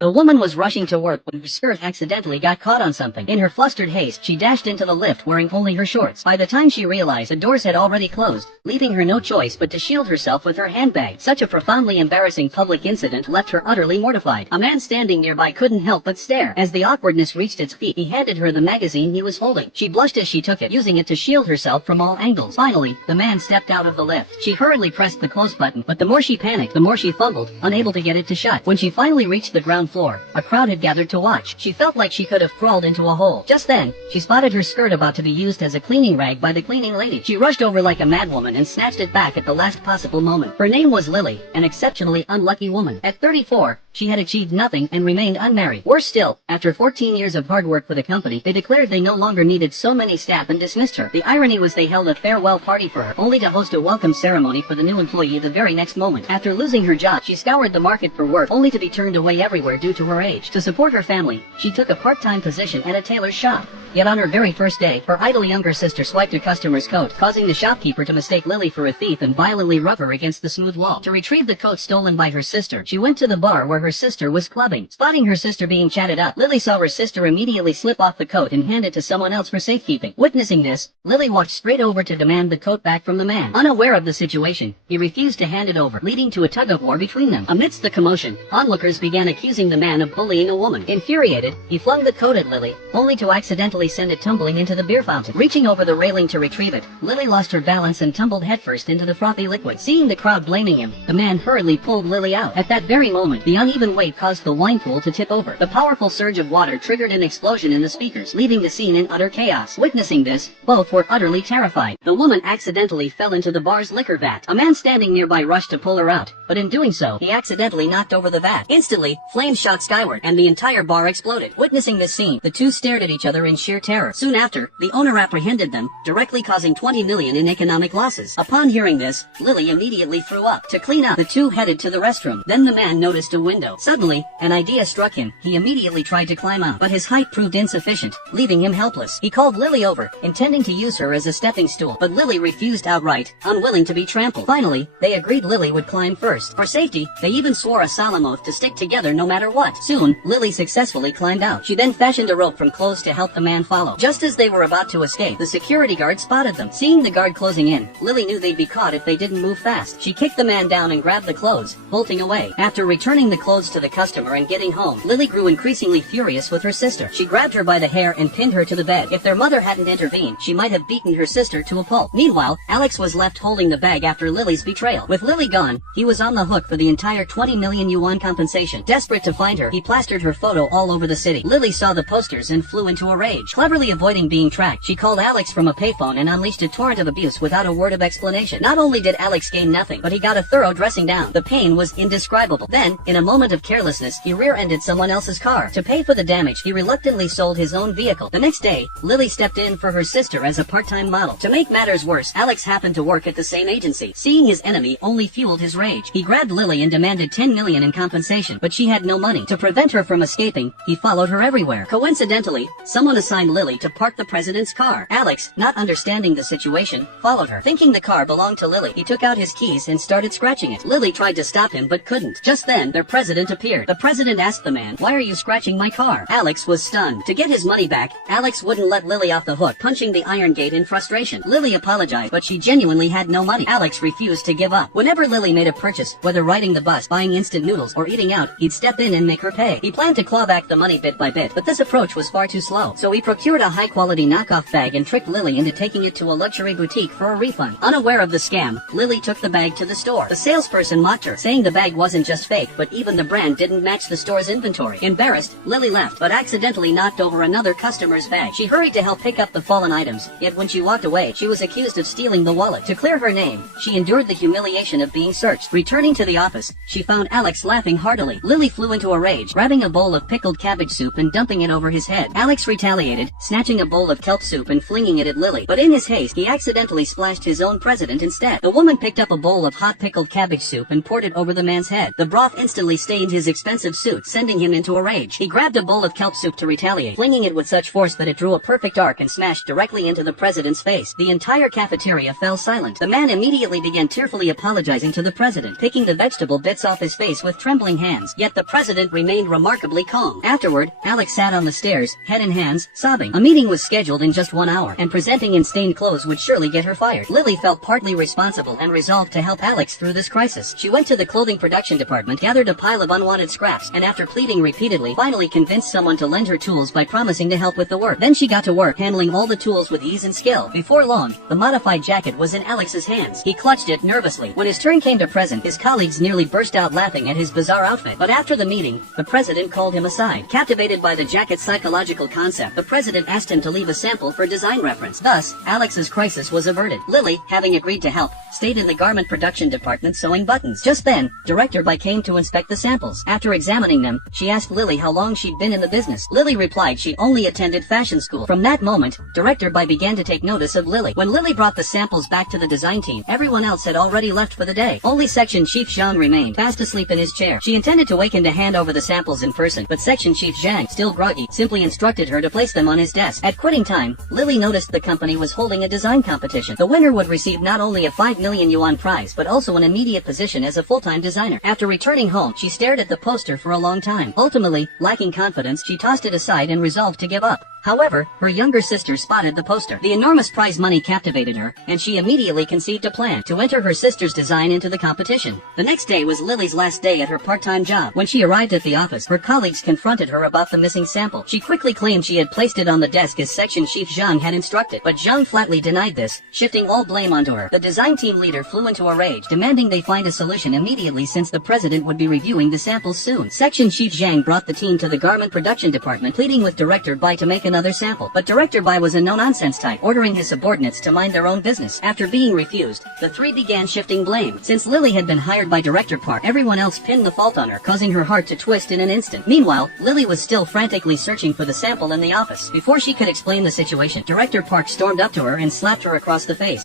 The woman was rushing to work when her skirt accidentally got caught on something. In her flustered haste, she dashed into the lift wearing only her shorts. By the time she realized, the doors had already closed, leaving her no choice but to shield herself with her handbag. Such a profoundly embarrassing public incident left her utterly mortified. A man standing nearby couldn't help but stare. As the awkwardness reached its peak, he handed her the magazine he was holding. She blushed as she took it, using it to shield herself from all angles. Finally, the man stepped out of the lift. She hurriedly pressed the close button, but the more she panicked, the more she fumbled, unable to get it to shut. When she finally reached the ground floor, a crowd had gathered to watch. She felt like she could have crawled into a hole. Just then, she spotted her skirt about to be used as a cleaning rag by the cleaning lady. She rushed over like a madwoman and snatched it back at the last possible moment. Her name was Lily, an exceptionally unlucky woman. At 34, she had achieved nothing and remained unmarried. Worse still, after 14 years of hard work for the company, they declared they no longer needed so many staff and dismissed her. The irony was they held a farewell party for her, only to host a welcome ceremony for the new employee the very next moment. After losing her job, she scoured the market for work, only to be turned away everywhere due to her age. To support her family, she took a part-time position at a tailor's shop. Yet on her very first day, her idle younger sister swiped a customer's coat, causing the shopkeeper to mistake Lily for a thief and violently rub her against the smooth wall. To retrieve the coat stolen by her sister, she went to the bar where her sister was clubbing. Spotting her sister being chatted up, Lily saw her sister immediately slip off the coat and hand it to someone else for safekeeping. Witnessing this, Lily walked straight over to demand the coat back from the man. Unaware of the situation, he refused to hand it over, leading to a tug-of-war between them. Amidst the commotion, onlookers began accusing the man of bullying a woman. Infuriated, he flung the coat at Lily, only to accidentally send it tumbling into the beer fountain. Reaching over the railing to retrieve it, Lily lost her balance and tumbled headfirst into the frothy liquid. Seeing the crowd blaming him, the man hurriedly pulled Lily out. At that very moment, the uneven weight caused the wine pool to tip over. The powerful surge of water triggered an explosion in the speakers, leaving the scene in utter chaos. Witnessing this, both were utterly terrified. The woman accidentally fell into the bar's liquor vat. A man standing nearby rushed to pull her out, but in doing so, he accidentally knocked over the vat. Instantly, flames shot skyward, and the entire bar exploded. Witnessing this scene, the two stared at each other in sheer terror. Soon after, the owner apprehended them, directly causing $20 million in economic losses. Upon hearing this, Lily immediately threw up. To clean up, the two headed to the restroom. Then the man noticed a window. Suddenly, an idea struck him. He immediately tried to climb out, but his height proved insufficient, leaving him helpless. He called Lily over, intending to use her as a stepping stool, but Lily refused outright, unwilling to be trampled. Finally, they agreed Lily would climb first. For safety, they even swore a solemn oath to stick together no matter what. Soon, Lily successfully climbed out. She then fashioned a rope from clothes to help the man follow. Just as they were about to escape, the security guard spotted them. Seeing the guard closing in, Lily knew they'd be caught if they didn't move fast. She kicked the man down and grabbed the clothes, bolting away. After returning the clothes to the customer and getting home, Lily grew increasingly furious with her sister. She grabbed her by the hair and pinned her to the bed. If their mother hadn't intervened, she might have beaten her sister to a pulp. Meanwhile, Alex was left holding the bag after Lily's betrayal. With Lily gone, he was on the hook for the entire 20 million yuan compensation. Desperate to find her, he plastered her photo all over the city. Lily saw the posters and flew into a rage. Cleverly avoiding being tracked, she called Alex from a payphone and unleashed a torrent of abuse without a word of explanation. Not only did Alex gain nothing, but he got a thorough dressing down. The pain was indescribable. Then, in a moment of carelessness, he rear-ended someone else's car. To pay for the damage, he reluctantly sold his own vehicle. The next day, Lily stepped in for her sister as a part-time model. To make matters worse, Alex happened to work at the same agency. Seeing his enemy only fueled his rage. He grabbed Lily and demanded 10 million in compensation, but she had no money. To prevent her from escaping, he followed her everywhere. Coincidentally, someone assigned Lily to park the president's car. Alex, not understanding the situation, followed her. Thinking the car belonged to Lily, he took out his keys and started scratching it. Lily tried to stop him but couldn't. Just then, their president appeared. The president asked the man, "Why are you scratching my car?" Alex was stunned. To get his money back, Alex wouldn't let Lily off the hook, punching the iron gate in frustration. Lily apologized, but she genuinely had no money. Alex refused to give up. Whenever Lily made a purchase, whether riding the bus, buying instant noodles, or eating out, he'd step in and make her pay. He planned to claw back the money bit by bit, but this approach was far too slow. So he procured a high-quality knockoff bag and tricked Lily into taking it to a luxury boutique for a refund. Unaware of the scam, Lily took the bag to the store. The salesperson mocked her, saying the bag wasn't just fake, but even the brand didn't match the store's inventory. Embarrassed, Lily left, but accidentally knocked over another customer's bag. She hurried to help pick up the fallen items, yet when she walked away, she was accused of stealing the wallet. To clear her name, she endured the humiliation of being searched. Returning to the office, she found Alex laughing heartily. Lily flew into a rage, grabbing a bowl of pickled cabbage soup and dumping it over his head. Alex retaliated, irritated, snatching a bowl of kelp soup and flinging it at Lily. But in his haste, he accidentally splashed his own president instead. The woman picked up a bowl of hot pickled cabbage soup and poured it over the man's head. The broth instantly stained his expensive suit, sending him into a rage. He grabbed a bowl of kelp soup to retaliate, flinging it with such force that it drew a perfect arc and smashed directly into the president's face. The entire cafeteria fell silent. The man immediately began tearfully apologizing to the president, picking the vegetable bits off his face with trembling hands. Yet the president remained remarkably calm. Afterward, Alex sat on the stairs, head in hands, sobbing. A meeting was scheduled in just 1 hour, and presenting in stained clothes would surely get her fired. Lily felt partly responsible and resolved to help Alex through this crisis. She went to the clothing production department, gathered a pile of unwanted scraps, and after pleading repeatedly, finally convinced someone to lend her tools by promising to help with the work. Then she got to work, handling all the tools with ease and skill. Before long, the modified jacket was in Alex's hands. He clutched it nervously. When his turn came to present, his colleagues nearly burst out laughing at his bizarre outfit. But after the meeting, the president called him aside. Captivated by the jacket's psychological concept, the president asked him to leave a sample for design reference. Thus, Alex's crisis was averted. Lily, having agreed to help, stayed in the garment production department sewing buttons. Just then, Director Bai came to inspect the samples. After examining them, she asked Lily how long she'd been in the business. Lily replied she only attended fashion school. From that moment, Director Bai began to take notice of Lily. When Lily brought the samples back to the design team, everyone else had already left for the day. Only Section Chief Zhang remained, fast asleep in his chair. She intended to wake him to hand over the samples in person, but Section Chief Zhang, still groggy, simply instructed her to place them on his desk. At quitting time, Lily noticed the company was holding a design competition. The winner would receive not only a 5 million yuan prize, but also an immediate position as a full-time designer. After returning home, she stared at the poster for a long time. Ultimately, lacking confidence, she tossed it aside and resolved to give up. However, her younger sister spotted the poster. The enormous prize money captivated her, and she immediately conceived a plan to enter her sister's design into the competition. The next day was Lily's last day at her part-time job. When she arrived at the office, her colleagues confronted her about the missing sample. She quickly claimed she had placed it on the desk as Section Chief Zhang had instructed, but Zhang flatly denied this, shifting all blame onto her. The design team leader flew into a rage, demanding they find a solution immediately since the president would be reviewing the samples soon. Section Chief Zhang brought the team to the garment production department, pleading with Director Bai to make another sample. But Director Bai was a no-nonsense type, ordering his subordinates to mind their own business. After being refused, the three began shifting blame. Since Lily had been hired by Director Park, everyone else pinned the fault on her, causing her heart to twist in an instant. Meanwhile, Lily was still frantically searching for the sample in the office. Before she could explain the situation, Director Park stormed up to her and slapped her across the face.